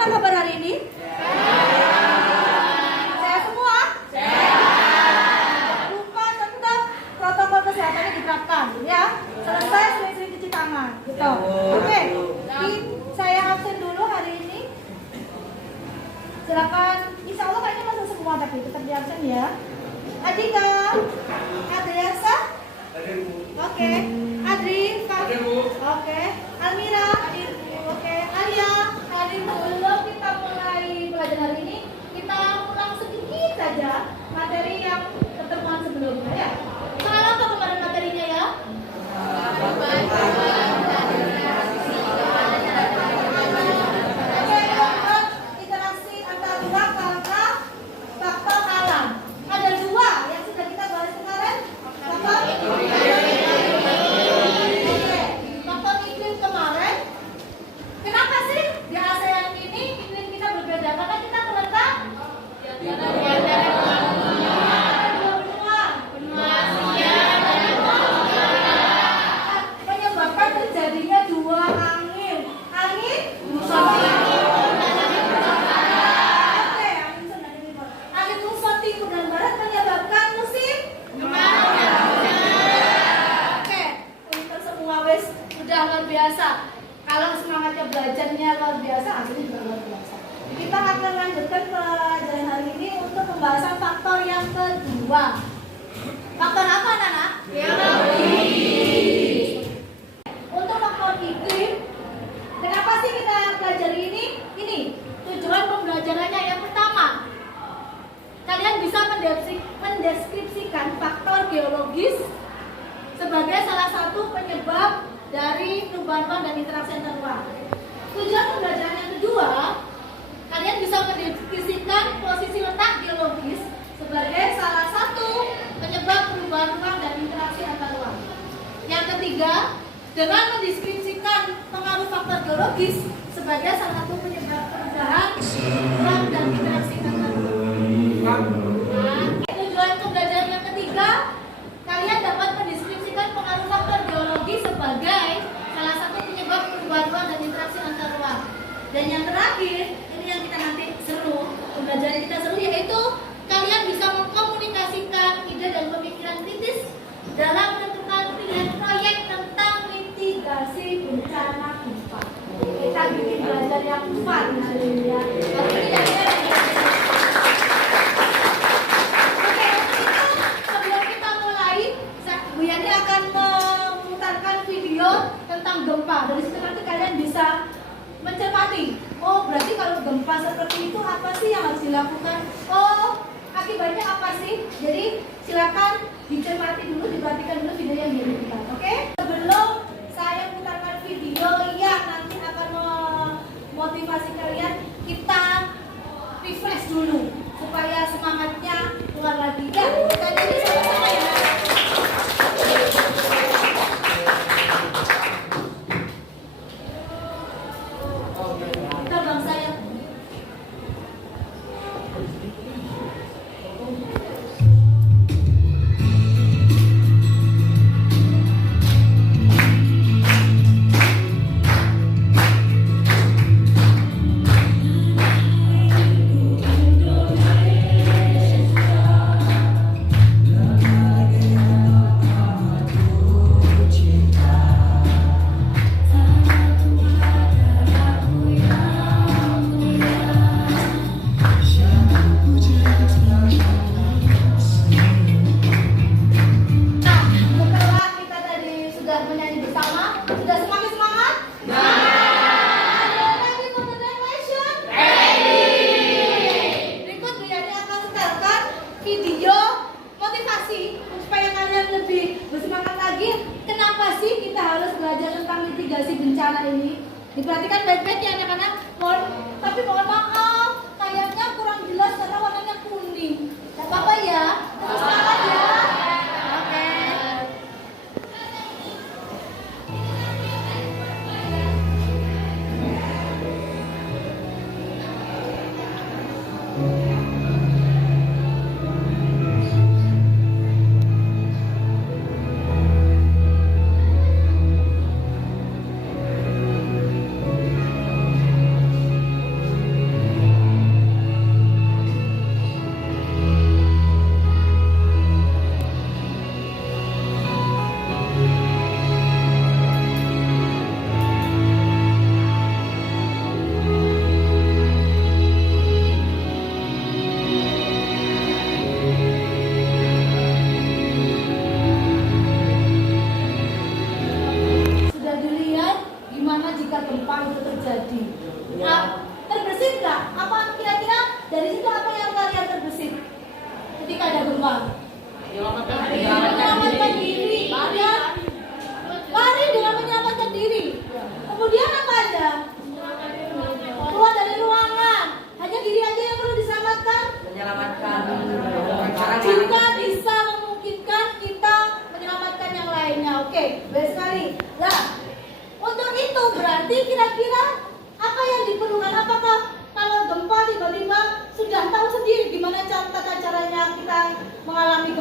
Gimana kabar hari ini? Sehat semua? Jangan lupa tetap protokol kesehatannya diterapkan, ya. Selesai sering-sering cuci tangan, gitu. Oke. Saya absen dulu hari ini. Silakan. Insya Allah kayaknya masuk semua tapi tetap di absen ya. Adika, Adriasa, oke. Adri, oke. Almira, oke. Alia, sebelum kita mulai belajar hari ini, kita ulang sedikit saja materi yang pertemuan sebelumnya ya. Sekarang apa kemarin materinya ya? Interaksi antar dua karena faktor alam. Ada dua yang sudah kita bahas kemarin. Faktor iklim kemarin. Kenapa sih di ASEAN ini iklim kita berbeda? Karena kita terletak di antara dua benua, Asia dan menyebabkan terjadinya dua angin. Angin angin pusat timur dan barat menyebabkan musim oke, untuk semua wes sudah luar biasa. Kalau semangatnya belajarnya luar biasa, hasilnya juga luar biasa. Kita akan lanjutkan pelajaran hari ini untuk pembahasan faktor yang kedua. Faktor apa, Nana? Untuk faktor iklim, kenapa sih kita pelajari ini? Ini tujuan pembelajarannya. Yang pertama, kalian bisa mendeskripsikan faktor geologis sebagai salah satu penyebab dari perubahan ruang dan interaksi antar ruang. Tujuan pembelajaran yang kedua, kalian bisa mendeskripsikan posisi letak geologis sebagai salah satu penyebab perubahan ruang dan interaksi antar ruang. Yang ketiga, dengan mendeskripsikan pengaruh faktor geologis sebagai salah satu penyebab perubahan ruang dan interaksi antar ruang. Tujuan pembelajaran yang ketiga, kalian dapat mendeskripsikan pengaruh faktor geologi sebagai salah satu penyebab perubahan ruang dan interaksi antar ruang. Dan yang terakhir, ini yang kita nanti seru, pembelajaran kita seru, yaitu kalian bisa mengkomunikasikan ide dan pemikiran kritis dalam menentukan pilihan proyek tentang mitigasi bencana gempa. Kita bikin belajar yang fun hari ini ya. Bu Yani akan memutarkan video tentang gempa. Dari situ nanti kalian bisa mencermati. Oh, berarti kalau gempa seperti itu apa sih yang harus dilakukan? Oh, akibatnya apa sih? Jadi silakan dicermati dulu, diperhatikan dulu video yang diputar. Oke? Sebelum saya memutarkan video yang nanti akan memotivasi kalian, kita refresh dulu supaya semangatnya keluar lagi. Ya, kita jadi sama-sama ya. Diperhatikan baik-baik ya anak-anak. Tapi mohon maaf, kayaknya kurang jelas karena warnanya kuning. Gak apa-apa ya, terus semangat ya. Oke.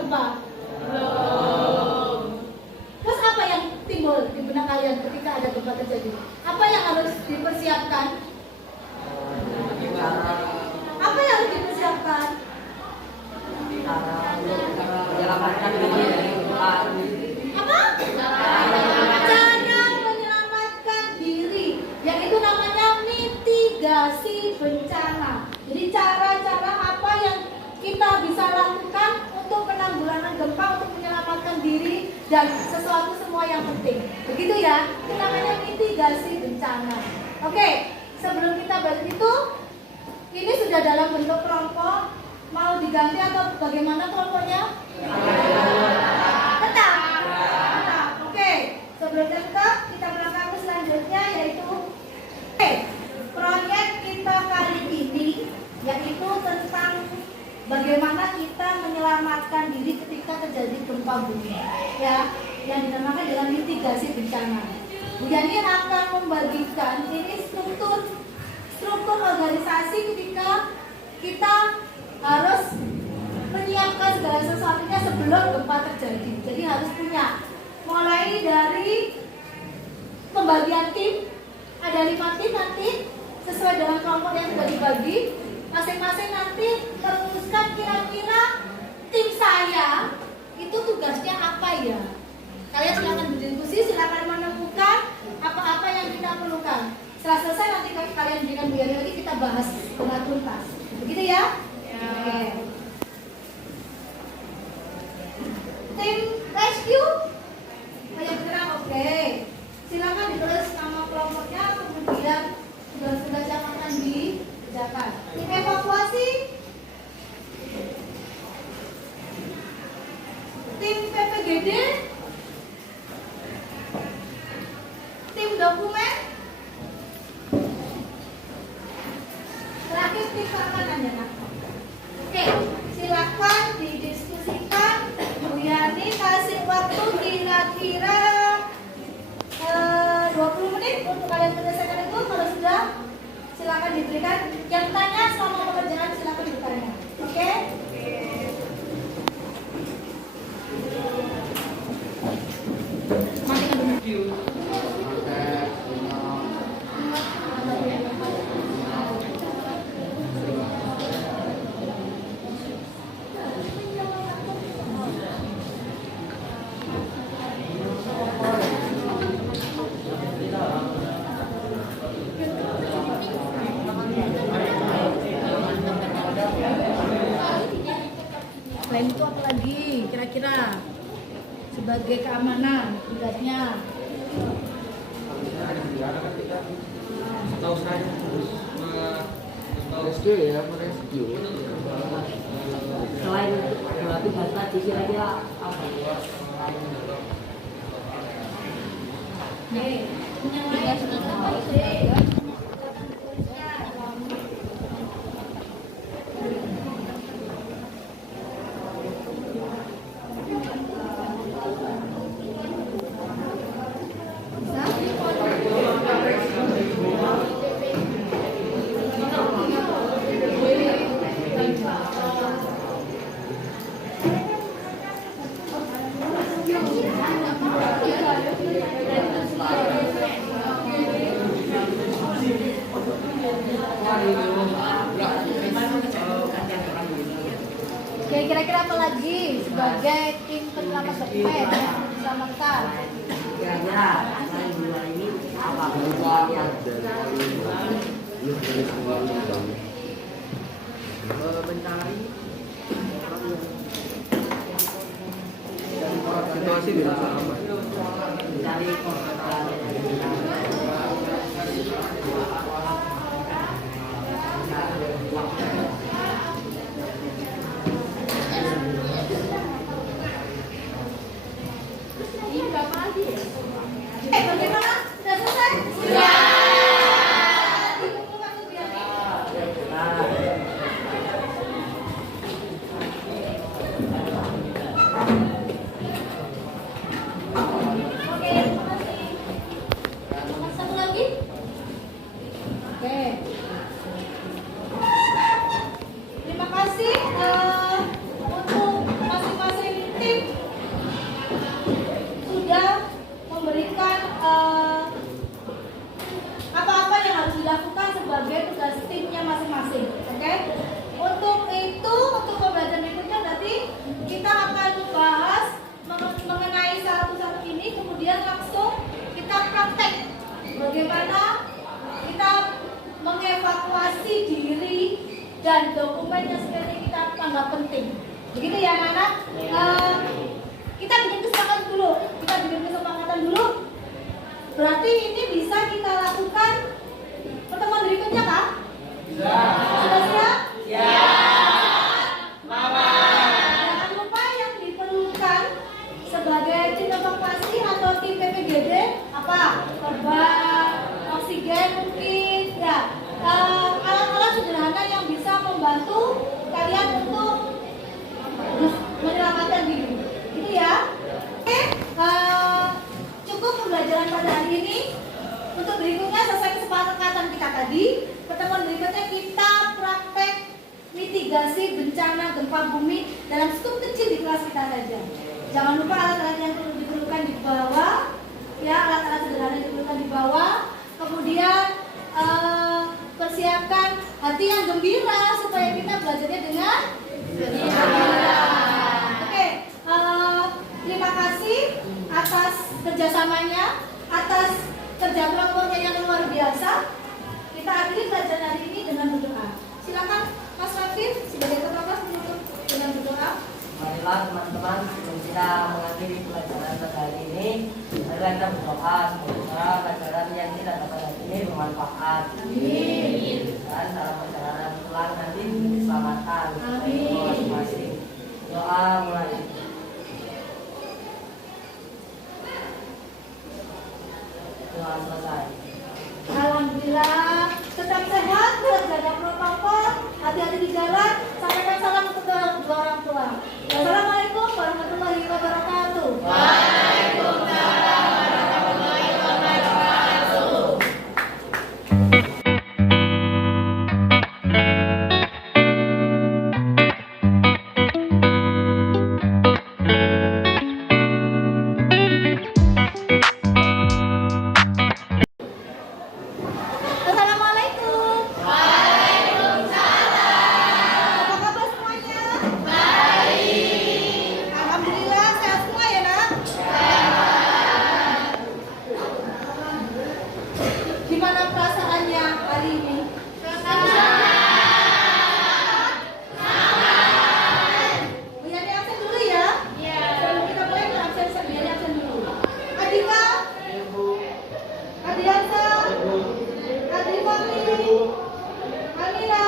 gempa? Belum. Terus apa yang timbul di benak kalian ketika ada gempa terjadi? Apa yang harus dipersiapkan? Apa yang harus dipersiapkan? Menyelamatkan diri dari gempa. Apa? Cara menyelamatkan diri, yang itu namanya mitigasi bencana. Jadi cara-cara apa yang kita bisa lakukan untuk penanggulangan gempa, untuk menyelamatkan diri dan sesuatu semua yang penting. Begitu ya, itu namanya mitigasi bencana. Oke, sebelum kita bahas itu, ini sudah dalam bentuk kelompok. Mau diganti atau bagaimana kelompoknya? Tetap. Oke, sebelum tetap kita melangkah ke selanjutnya, yaitu proyek kita kali ini yaitu tentang bagaimana kita menyelamatkan diri ketika terjadi gempa bumi, ya, yang dinamakan dengan mitigasi bencana. Bu Yani akan membagikan ini struktur organisasi ketika kita harus menyiapkan segala sesuatunya sebelum gempa terjadi. Jadi harus punya, mulai dari pembagian tim, ada 5 tim nanti sesuai dengan kelompok yang sudah dibagi. Masing-masing nanti merumuskan kira-kira tim saya itu tugasnya apa ya. Kalian silakan berdiskusi, silakan menemukan apa-apa yang kita perlukan. Setelah selesai nanti kalian berikan Bu Yani lagi, kita bahas dengan tuntas. Begitu ya? Oke. Tim rescue banyak bergerak, oke. Silakan ditulis nama kelompoknya, kemudian tugas-tugas yang akan dikerjakan. Tim evakuasi, tim PPGD, tim dokumen, terakhir tim keamanan ya Kak. Oke, silakan didiskusikan. Bu Yani kasih waktu kira-kira 20 menit untuk kalian menyelesaikan itu. Kalau sudah, silakan diberikan. Yang tanya selama pekerjaan silakan bertanya. Oke? Selain itu apa lagi kira-kira sebagai keamanan tugasnya? Setahu saya harus rescue ya, rescue. selain berarti bahasa kira-kira apa? Yang lain apa itu? Oke, kira-kira apa lagi sebagai tim penyelamat dokumen yang diselamatkan? Kira-kira selain dua ini apa yang mencari Situasi di masa aman. mencari Bagaimana? Sudah selesai? Sudah. Dikumpulkan tuh biar Oke, terima kasih. Satu lagi? Oke. dan dokumen yang sekiranya kita anggap penting. Begitu ya anak-anak. Kita bikin kesepakatan dulu. Berarti ini bisa kita lakukan pertemuan berikutnya kah? Sudah siap? Jangan lupa yang diperlukan sebagai tim evakuasi atau tim PPGD apa? Korban, oksigen mungkin ya. Alat-alat sederhana yang bisa membantu kalian untuk menyelamatkan diri. Gitu ya. Oke, cukup pembelajaran pada hari ini. Untuk berikutnya sesuai kesepakatan kita tadi, pertemuan berikutnya kita praktek mitigasi bencana gempa bumi dalam skup kecil di kelas kita saja. Jangan lupa alat-alat yang diperlukan di bawah, ya, alat-alat sederhana yang diperlukan di bawah. Kemudian persiapkan hati yang gembira supaya kita belajarnya dengan gembira. Oke, terima kasih atas kerjasamanya, atas kerja kelompoknya yang luar biasa. Kita akhiri pelajaran hari ini dengan berdoa. Silakan Mas Rafif sebagai ketua kelas menutup dengan berdoa. Marilah teman-teman, sebelum kita mengakhiri pelajaran pada hari ini, marilah kita berdoa semoga pelajaran yang kita dapat hari ini bermanfaat. Amin. Dan dalam perjalanan pulang nanti diselamatkan. Amin. Masing-masing. Doa mulai. Doa selesai. Alhamdulillah, tetap sehat, jaga protokol, hati-hati di jalan, sampaikan salam untuk kedua orang tua. Assalamualaikum warahmatullahi wabarakatuh. Waalaikumsalam warahmatullahi wabarakatuh. Assalamualaikum. Waalaikumsalam. Apa kabar semuanya? Baik. Alhamdulillah sehat semua ya nak? Gimana perasaannya hari ini? Biar absen dulu ya. Sebelum kita mulai absen biar absen dulu. Adika, Adiansa, Adri Fahmi, Amira,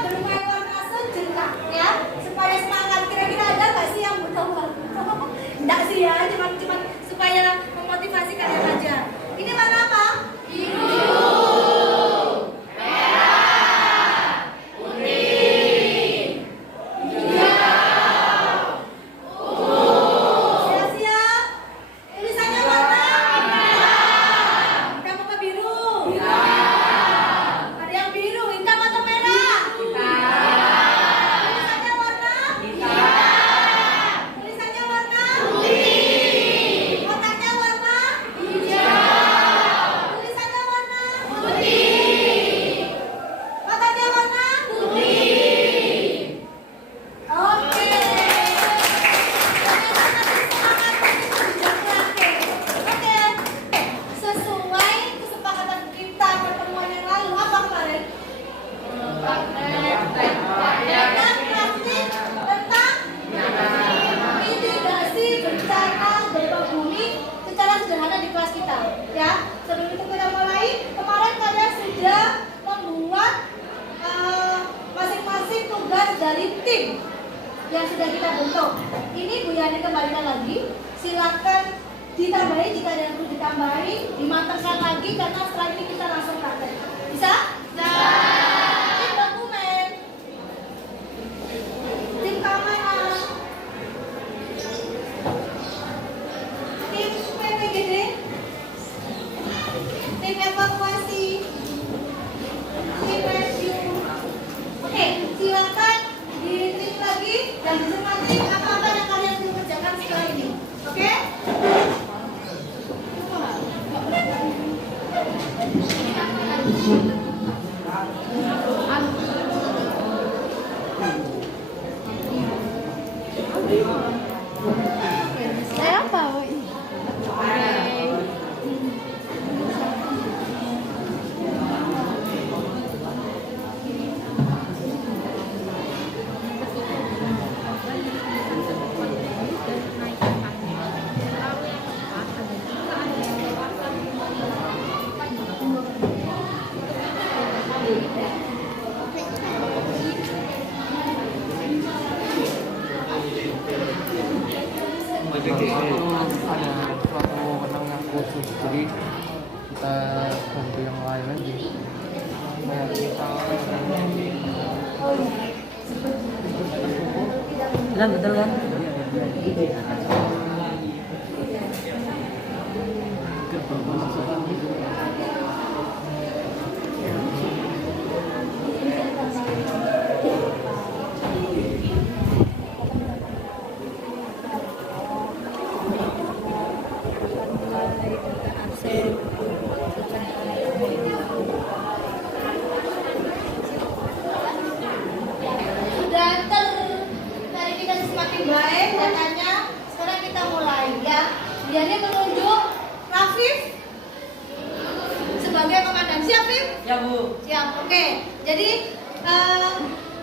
bermain warna sejenak ya, supaya semangat. Kira-kira ada nggak sih yang butuh warna? Enggak sih ya, cuma supaya memotivasi kalian aja. Ini warna apa? Siap-siap. Tulisannya warna hitam apa biru? Ada yang biru, hitam atau merah? Tulisannya warna tulisannya warna kotaknya warna hijau. Tulisannya warna kotaknya warna Oke. Oke. Sesuai kesepakatan kita pertemuan yang lalu apa kemarin? Praktik tentang mitigasi bencana gempa bumi secara sederhana di kelas kita. Ya, sebelum itu kita mulai. Kemarin kalian sudah membuat masing-masing tugas dari tim yang sudah kita bentuk. Ini Bu Yani kembalikan lagi. Silakan ditambahi jika ada yang perlu ditambahi, dimantapkan lagi karena setelah ini kita langsung praktek. Bisa? Tim dokumen, tim keamanan, tim PPGD, tim evakuasi, tim rescue. Oke, silakan ditulis lagi dan dicermati apa-apa yang kalian perlu kerjakan setelah ini. Oke? Saya apa? kita bantu yang lain aja. Kayak Kan betul kan? Sudah terverifikasi semakin baik datanya. Sekarang kita mulai ya. Jadi menunjuk Rafif sebagai komandan. Siap, Rif? Ya Bu. Siap. Oke. Jadi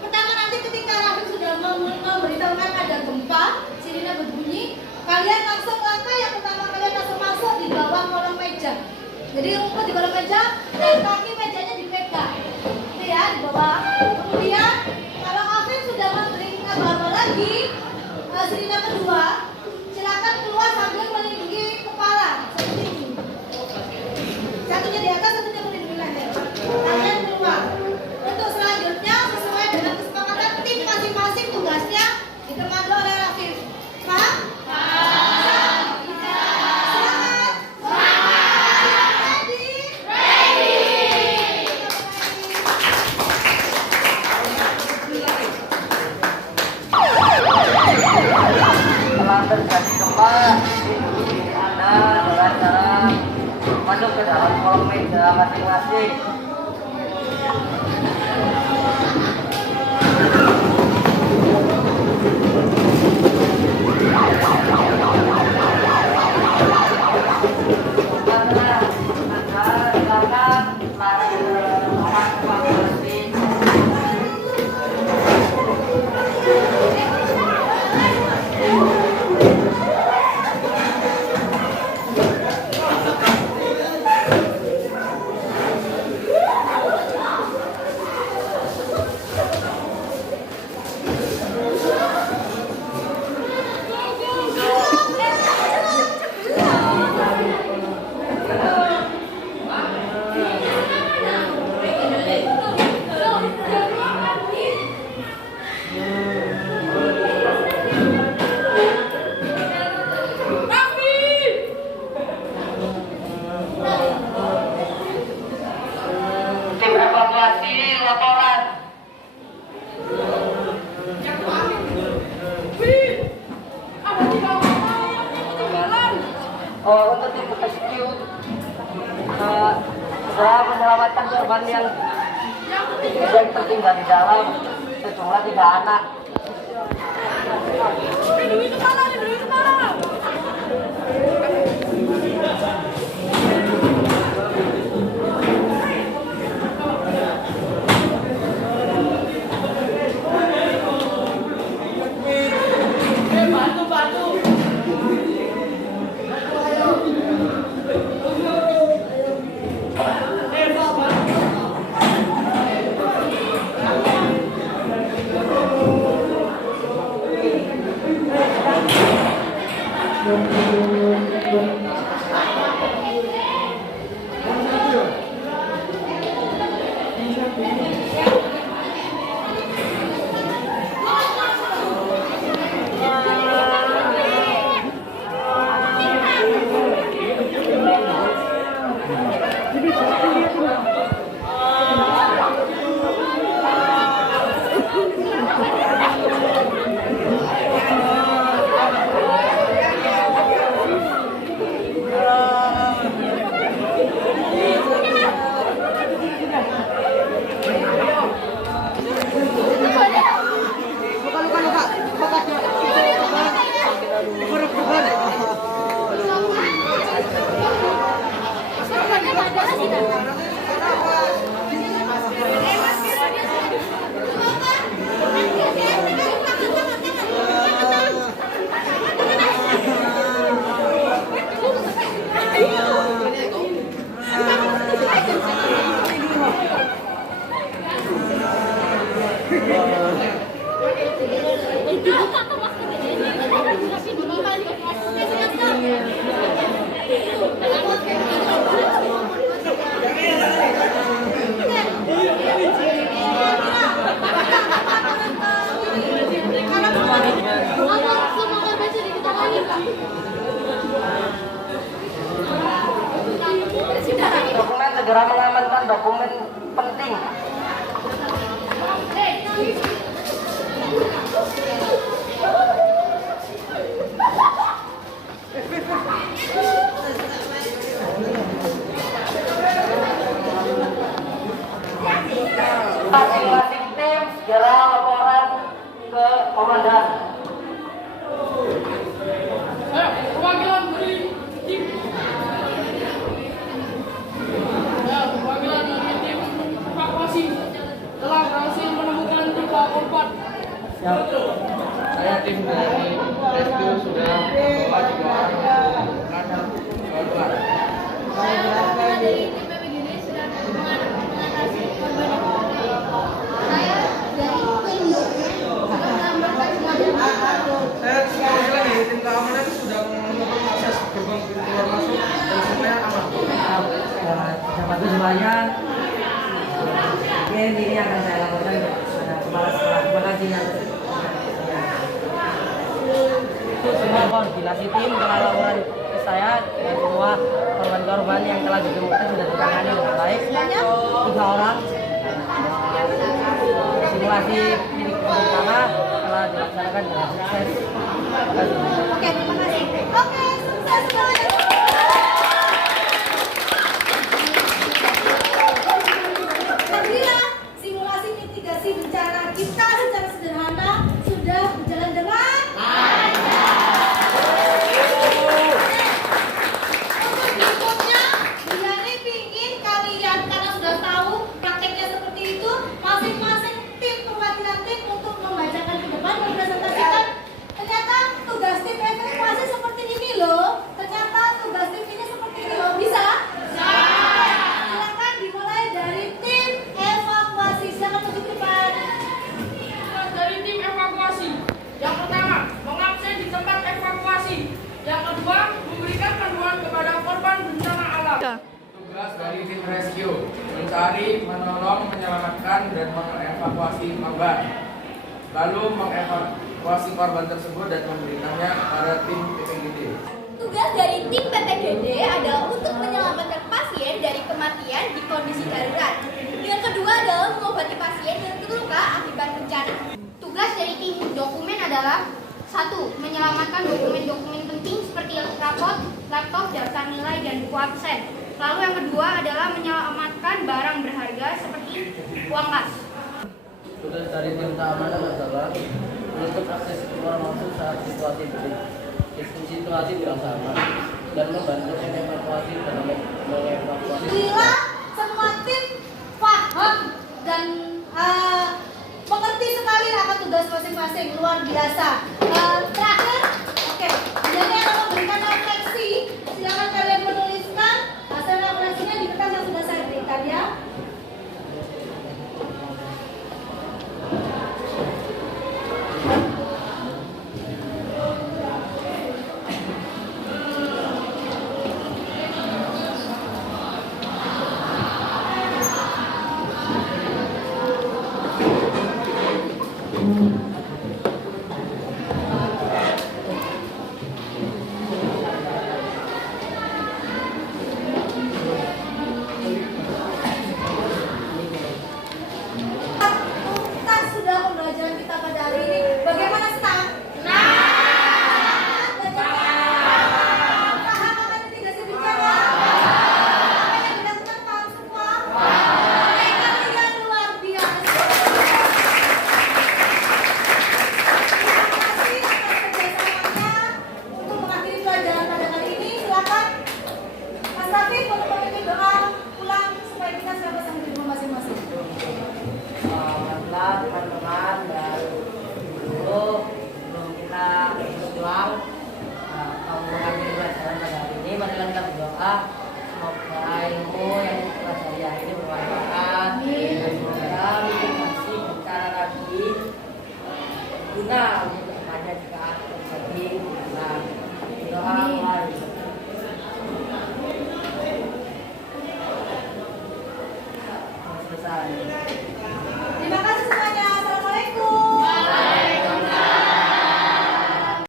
pertama nanti ketika Rafif sudah memberitahukan ada gempa, sirine berbunyi, kalian langsung langkah. Yang pertama kalian langsung masuk di bawah kolong meja. Jadi rumput di bawah meja dan kaki mejanya dipegang. Itu ya di bawah. Kemudian kalau Afif sudah memberi kabar lagi, sirine kedua, silakan keluar sambil melindungi kepala seperti ini. Satunya di atas, satunya melindungi leher. Kalian keluar. Untuk selanjutnya sesuai dengan kesepakatan tim masing-masing tugasnya ditemani oleh Rafif. Paham? Setelah terjadi gempa, Anda dengan cara masuk ke dalam kolom meja masing-masing. Tim evakuasi laporan. Untuk tim rescue saya menyelamatkan korban yang tertinggal di dalam sejumlah 3 anak. Lindungi kepala, lindungi kepala. dokumen penting. Masing-masing tim segera laporan ke komandan. Perwakilan dari tim. Perwakilan dari tim evakuasi telah berhasil menemukan 3 korban. Siap. Saya tim dari rescue sudah membawa 3 orang korban. Saya dari tim PPGD sudah mengatasi korban. Saya dari tim sudah menambahkan semua. Saya sekali lagi tim keamanan sudah menutup akses gerbang pintu keluar masuk dan semuanya aman. Selamat semuanya. Mungkin ini akan saya laporkan kepada kepala sekolah. Terima kasih yang itu semua koordinasi tim telah laporan ke saya dan semua korban-korban yang telah ditemukan sudah ditangani dengan baik. 3 orang. Simulasi titik pertama telah dilaksanakan dengan sukses. Terima kasih. Oke, terima kasih. Oke, sukses semuanya. Alhamdulillah, simulasi mitigasi bencana kita secara sederhana sudah berjalan dengan untuk berikutnya, Diani ingin kalian karena sudah tahu prakteknya seperti itu, masing-masing tim perwakilan tim untuk membacakan ke depan mempresentasikan ternyata tugas tim evakuasi seperti ini loh. Ternyata tugas tim ini seperti ini loh. Bisa? Silakan dimulai dari tim evakuasi. Silakan maju ke depan. Dari tim evakuasi. Yang pertama, mengabsen di tempat evakuasi. Yang kedua, memberikan panduan kepada korban bencana alam. Tugas dari tim rescue mencari, menolong, menyelamatkan dan mengevakuasi korban. Lalu mengevakuasi korban tersebut dan memberikannya kepada tim PPGD. Tugas dari tim PPGD adalah untuk menyelamatkan pasien dari kematian di kondisi darurat. Yang kedua adalah mengobati pasien yang terluka akibat bencana. Tugas dari tim dokumen adalah 1. Menyelamatkan dokumen-dokumen penting seperti rapot, laptop, daftar nilai, dan buku absen. Lalu yang kedua adalah menyelamatkan barang berharga seperti uang kas. Tugas dari tim keamanan adalah menutup akses keluar masuk saat situasi tidak sama dan membantu evakuasi dan mengevakuasi. Bila semua tim paham dan mengerti sekali akan tugas masing-masing, luar biasa. Terakhir, oke, jadi akan memberikan refleksi. Silakan kalian menuliskan hasil refleksinya di kertas yang sudah saya berikan ya. Tuntas sudah pembelajaran kita pada hari ini. Bagaimana start? Paham akan mitigasi bencana? Apa yang dilakukan paham semua? Oke, kalian luar biasa. Terima kasih atas kerjasamanya untuk mengakhiri pelajaran pada kali ini. Silakan Mas Taufik untuk memimpin doa pulang supaya kita sampai di rumah masing-masing. Selamatlah teman-teman dan guru sebelum kita pulang kalau mengambil pelajaran pada hari ini, marilah kita berdoa semoga ilmu yang kita pelajari hari ini bermanfaat dan semoga mitigasi bencana tadi guna untuk kedepannya jika terjadi bencana. Doa mari. Selesai.